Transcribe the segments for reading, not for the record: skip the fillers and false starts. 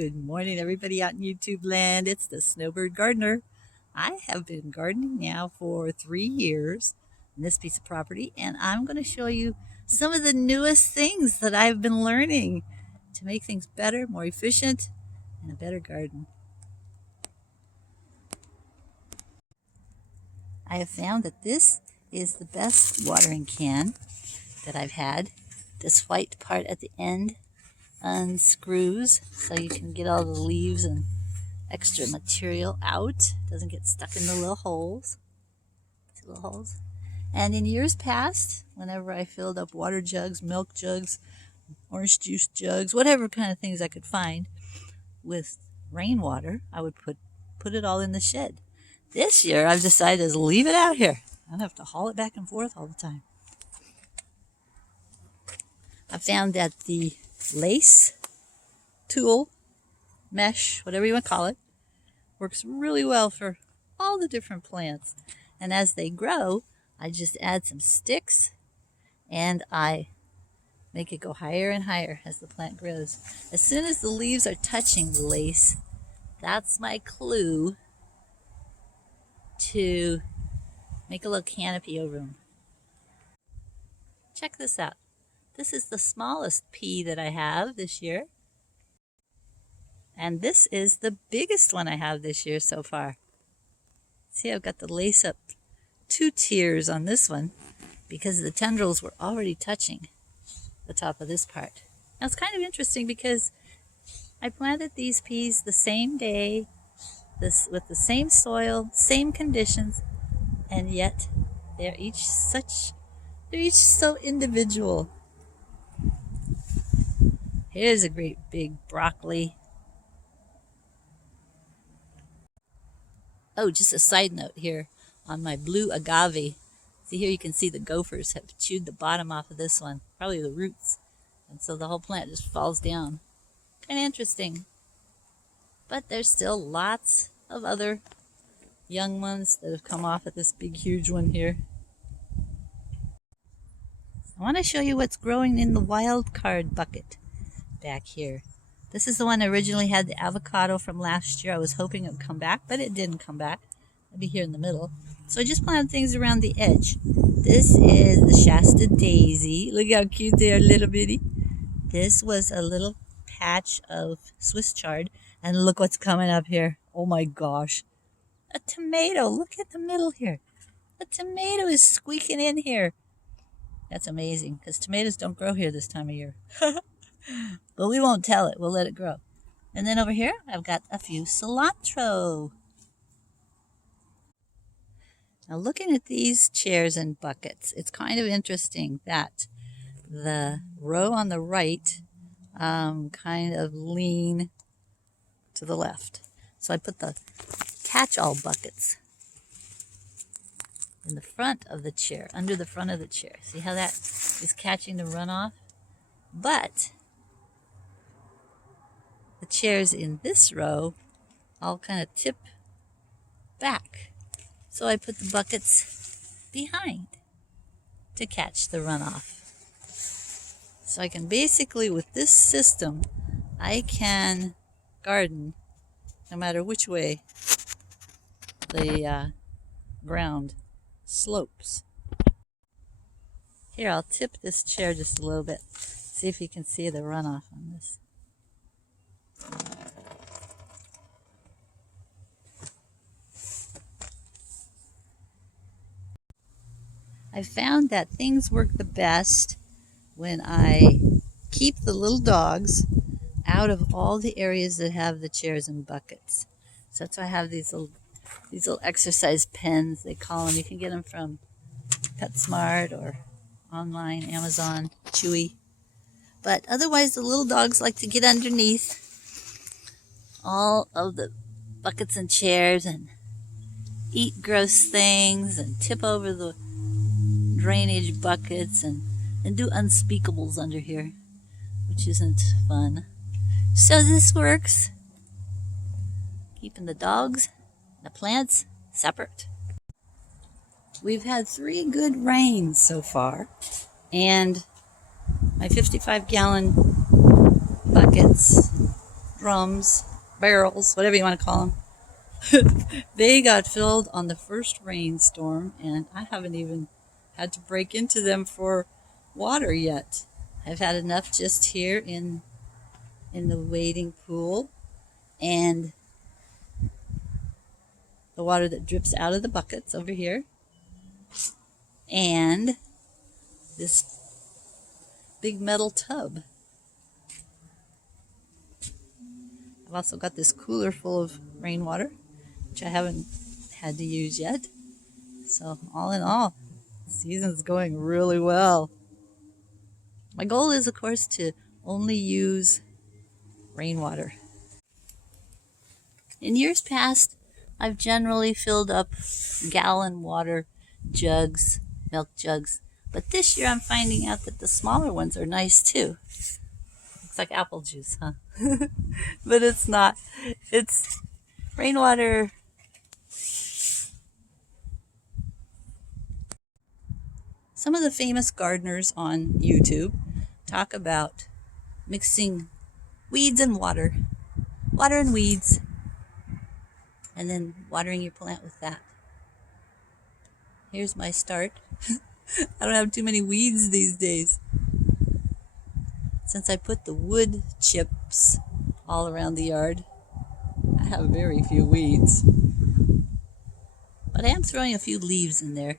Good morning, everybody out in YouTube land. It's the Snowbird Gardener. I have been gardening now for 3 years in this piece of property, and I'm going to show you some of the newest things that I've been learning to make things better, more efficient, and a better garden. I have found that this is the best watering can that I've had. This white part at the end unscrews so you can get all the leaves and extra material out. Doesn't get stuck in the little holes. See little holes? And in years past, whenever I filled up water jugs, milk jugs, orange juice jugs, whatever kind of things I could find with rainwater, I would put it all in the shed. This year I've decided to leave it out here. I don't have to haul it back and forth all the time. I found that the lace tool, mesh, whatever you want to call it, works really well for all the different plants. And as they grow, I just add some sticks and I make it go higher and higher as the plant grows. As soon as the leaves are touching the lace, that's my clue to make a little canopy over them. Check this out. This is the smallest pea that I have this year. And this is the biggest one I have this year so far. See, I've got the lace up 2 tiers on this one because the tendrils were already touching the top of this part. Now it's kind of interesting because I planted these peas the same day, with the same soil, same conditions, and yet they're each so individual. Here's a great big broccoli. Oh, just a side note here on my blue agave. See here, you can see the gophers have chewed the bottom off of this one, probably the roots. And so the whole plant just falls down. Kind of interesting. But there's still lots of other young ones that have come off of this big, huge one here. I want to show you what's growing in the Wildcard Bucket back here. This is the one I originally had the avocado from last year. I was hoping it would come back, but it didn't come back. It'll be here in the middle. So I just planted things around the edge. This is the Shasta daisy. Look how cute they are, little bitty. This was a little patch of Swiss chard, and look what's coming up here. Oh my gosh. A tomato. Look at the middle here. A tomato is squeaking in here. That's amazing, because tomatoes don't grow here this time of year. But we won't tell it. We'll let it grow. And then over here, I've got a few cilantro. Now looking at these chairs and buckets, it's kind of interesting that the row on the right kind of lean to the left. So I put the catch-all buckets in the front of the chair, under the front of the chair. See how that is catching the runoff? But the chairs in this row all kind of tip back. So I put the buckets behind to catch the runoff. So I can basically, with this system, I can garden no matter which way the ground slopes. Here, I'll tip this chair just a little bit. See if you can see the runoff on this. I found that things work the best when I keep the little dogs out of all the areas that have the chairs and buckets. So that's why I have these little exercise pens, they call them. You can get them from PetSmart or online, Amazon, Chewy. But otherwise, the little dogs like to get underneath all of the buckets and chairs and eat gross things and tip over the drainage buckets and do unspeakables under here, which isn't fun. So this works, keeping the dogs and the plants separate. We've had 3 good rains so far, and my 55-gallon buckets drums, barrels, whatever you want to call them. They got filled on the first rainstorm, and I haven't even had to break into them for water yet. I've had enough just here in the wading pool, and the water that drips out of the buckets over here, and this big metal tub. I've also got this cooler full of rainwater, which I haven't had to use yet. So all in all, the season's going really well. My goal is, of course, to only use rainwater. In years past, I've generally filled up gallon water jugs, milk jugs, but this year I'm finding out that the smaller ones are nice too. Looks like apple juice, huh? But it's not. It's rainwater. Some of the famous gardeners on YouTube talk about mixing weeds and water and weeds, and then watering your plant with that. Here's my start. I don't have too many weeds these days. Since I put the wood chips all around the yard, I have very few weeds. But I am throwing a few leaves in there.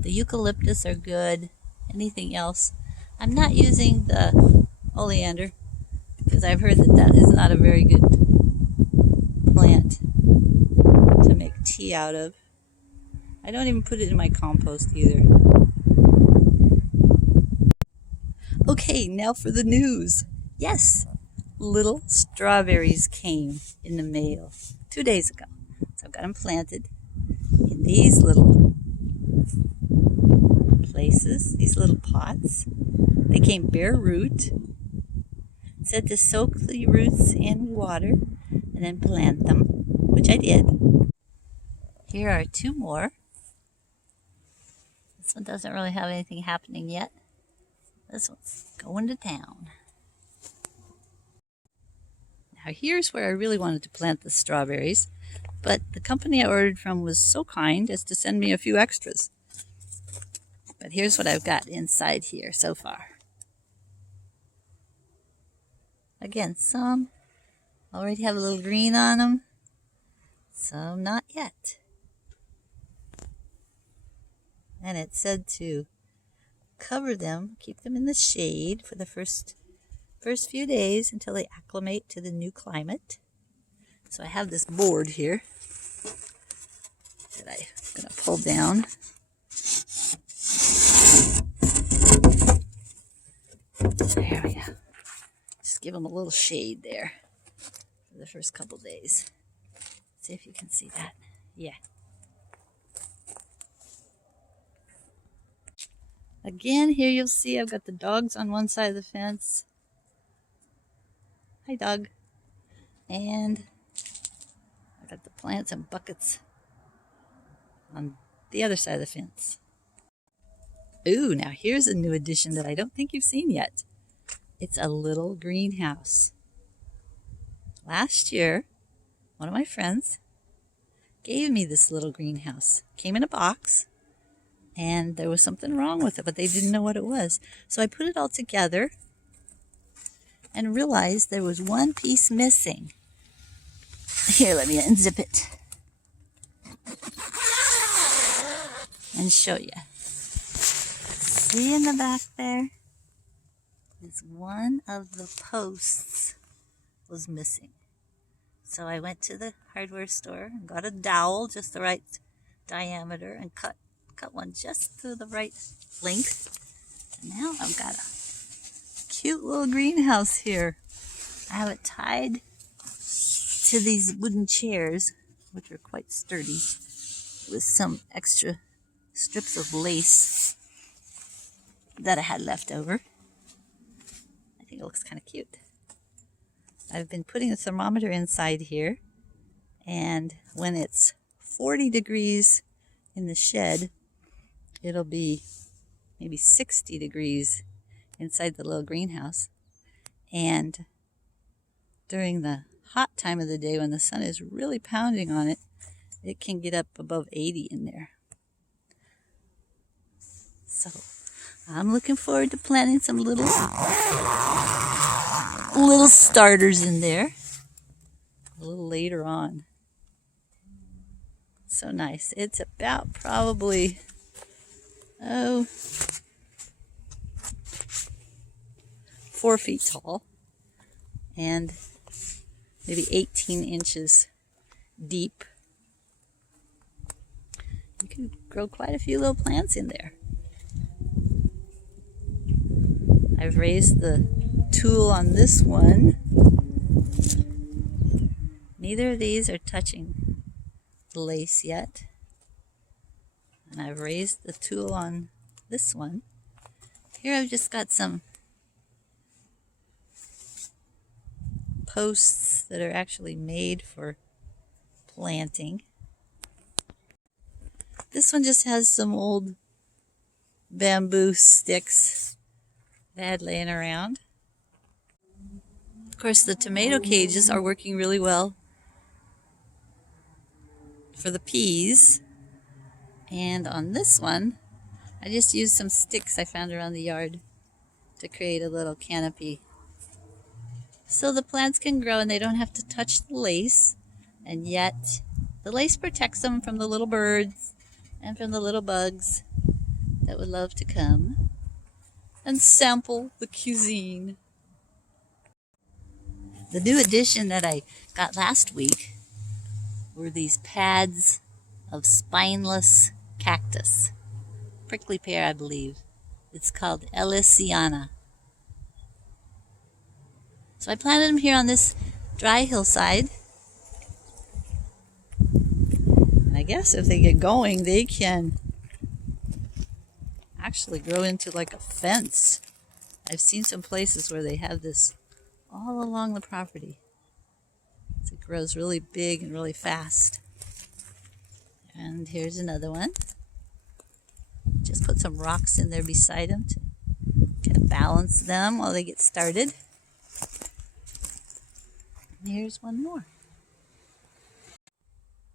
The eucalyptus are good. Anything else? I'm not using the oleander because I've heard that that is not a very good plant to make tea out of. I don't even put it in my compost either. Okay, now for the news. Yes, little strawberries came in the mail 2 days ago. So I've got them planted in these little places, these little pots. They came bare root. It said to soak the roots in water and then plant them, which I did. Here are two more. This one doesn't really have anything happening yet. This one's going to town. Now here's where I really wanted to plant the strawberries, but the company I ordered from was so kind as to send me a few extras. But here's what I've got inside here so far. Again, some already have a little green on them, some not yet. And it said to cover them, keep them in the shade for the first few days until they acclimate to the new climate. So I have this board here that I'm going to pull down. There we go. Just give them a little shade there for the first couple days. See if you can see that. Yeah. Again, here you'll see I've got the dogs on one side of the fence. Hi, dog. And I've got the plants and buckets on the other side of the fence. Ooh, now here's a new addition that I don't think you've seen yet. It's a little greenhouse. Last year, one of my friends gave me this little greenhouse. Came in a box, and there was something wrong with it, but they didn't know what it was. So I put it all together and realized there was one piece missing. Here, let me unzip it and show you. See in the back there? Is one of the posts was missing. So I went to the hardware store and got a dowel, just the right diameter, and cut one just to the right length. And now I've got a cute little greenhouse here. I have it tied to these wooden chairs, which are quite sturdy, with some extra strips of lace that I had left over. I think it looks kind of cute. I've been putting a thermometer inside here, and when it's 40 degrees in the shed, it'll be maybe 60 degrees inside the little greenhouse. And during the hot time of the day when the sun is really pounding on it, it can get up above 80 in there. So I'm looking forward to planting some little starters in there a little later on. So nice. It's about probably 4 feet tall and maybe 18 inches deep. You can grow quite a few little plants in there. I've raised the tool on this one. Neither of these are touching the lace yet. And I've raised the tool on this one. Here I've just got some posts that are actually made for planting. This one just has some old bamboo sticks that I had laying around. Of course, the tomato cages are working really well for the peas. And on this one, I just used some sticks I found around the yard to create a little canopy. So the plants can grow and they don't have to touch the lace. And yet, the lace protects them from the little birds and from the little bugs that would love to come and sample the cuisine. The new addition that I got last week were these pads of Spineless Cactus. Prickly pear, I believe. It's called Ellisiana. So I planted them here on this dry hillside. And I guess if they get going, they can actually grow into like a fence. I've seen some places where they have this all along the property. So it grows really big and really fast. And here's another one. Just put some rocks in there beside them to kind of balance them while they get started. And here's one more.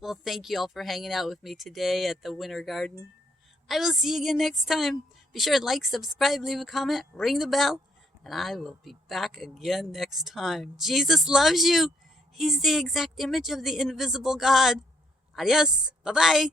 Well, thank you all for hanging out with me today at the Winter Garden. I will see you again next time. Be sure to like, subscribe, leave a comment, ring the bell, and I will be back again next time. Jesus loves you. He's the exact image of the invisible God. Adios. Bye-bye.